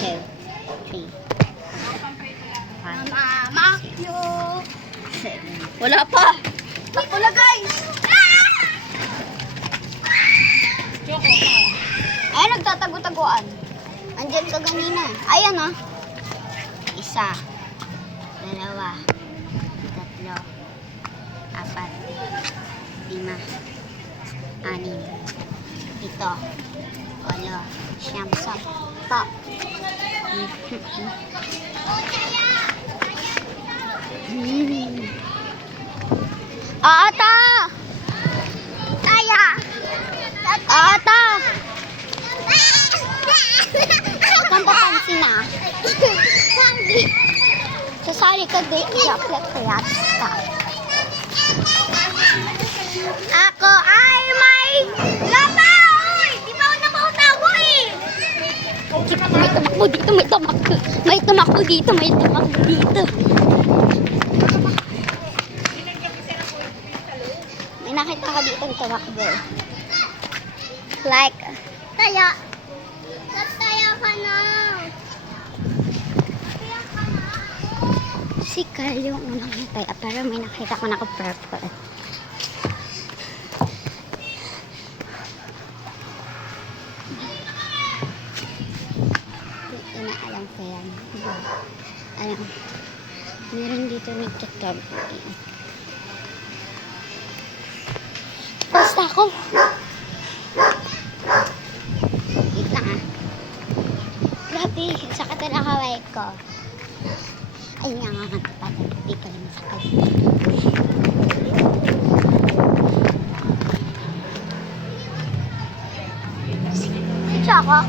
3, 4, 5, Makyo. 7. Wala pa. Takbo na guys. Ay, nagtatago-taguan. Andyan ka ganina. Ayan ah. 1, 2, 3, 4, 5, 6, 7, 8, 9, 10. Ata! Taya! Ata! Kung papansin na, sasali ka din sa plat-plat ka. Ako ay may labaw! Di ba ako nakautawan eh? May tumakbo dito, may tumakbo. May tumakbo dito, may tumakbo dito. May nakita ka dito ang tumakbo. Like, taya. Taya ka na. Si Kyle yung unang natay. Pero may nakita ko naka-purple. Hindi na alam ko yan. Alam. Meron dito nagtatabi. Basta ako. Wait lang ah. Grabe, sakit na nakaway ko. Ay, nga nga pa. Hindi ka lang sakit. Tsaka.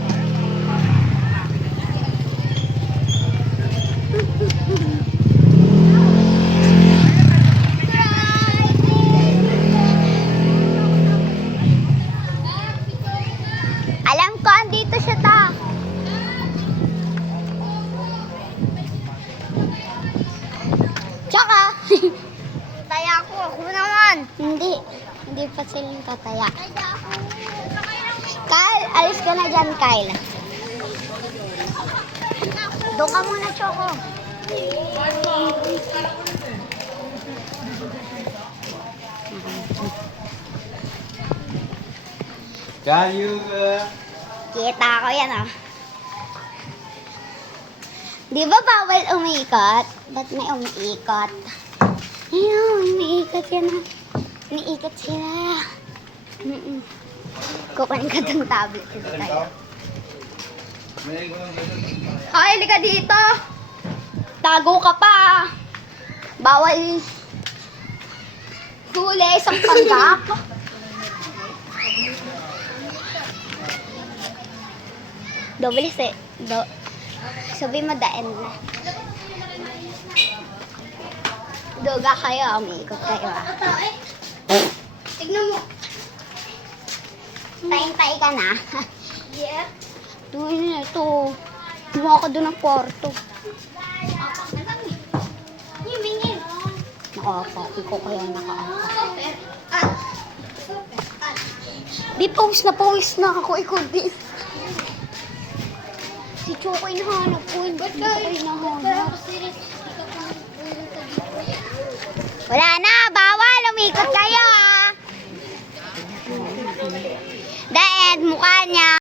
Alam ko, andito siya ta. Tsaka, taya ko. Ako naman. Hindi pa silang tataya. Kyle, alis ka na dyan, Kyle. Doon ka muna, Choco. Kita ko yan, oh. Di ba bawal umiikot? Ba't may umiikot? Ayun, umiikot yan, ah. Umiikot sila. Kukunin ka ng tablet ko tayo. Ay, halika dito. Tago ka pa. Bawal huli isang panggap. Dobilis eh. Sabi mo daan na. Doga kayo, umiikot kayo ah. Tignan mo. Tayin-tay ka na. Yeah. Doon na ito. Kumuha ka doon ng kwarto. Nakakapi ko kaya nakaapak. Di pawis na ako ikaw din. Si Choco hinahanap ko. Ba't ka hinahanap? Wala na!